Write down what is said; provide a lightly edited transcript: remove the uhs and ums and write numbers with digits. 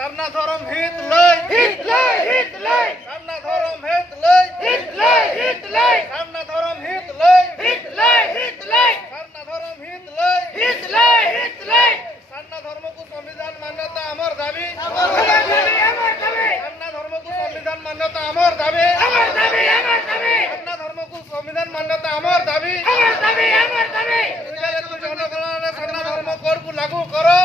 সারনা ধর্ম হিত লই সারনা ধর্ম হিত লই সারনা ধর্ম হিত লই সারনা ধর্ম হিত লই সারনা ধর্মকু সংবিধান মান্যতা আমার দাবি সারনা ধর্মকু সংবিধান মান্যতা আমার দাবি সারনা ধর্মকু সংবিধান মান্যতা আমার দাবি জনগণের সারনা ধর্ম কোডকু লাগু করো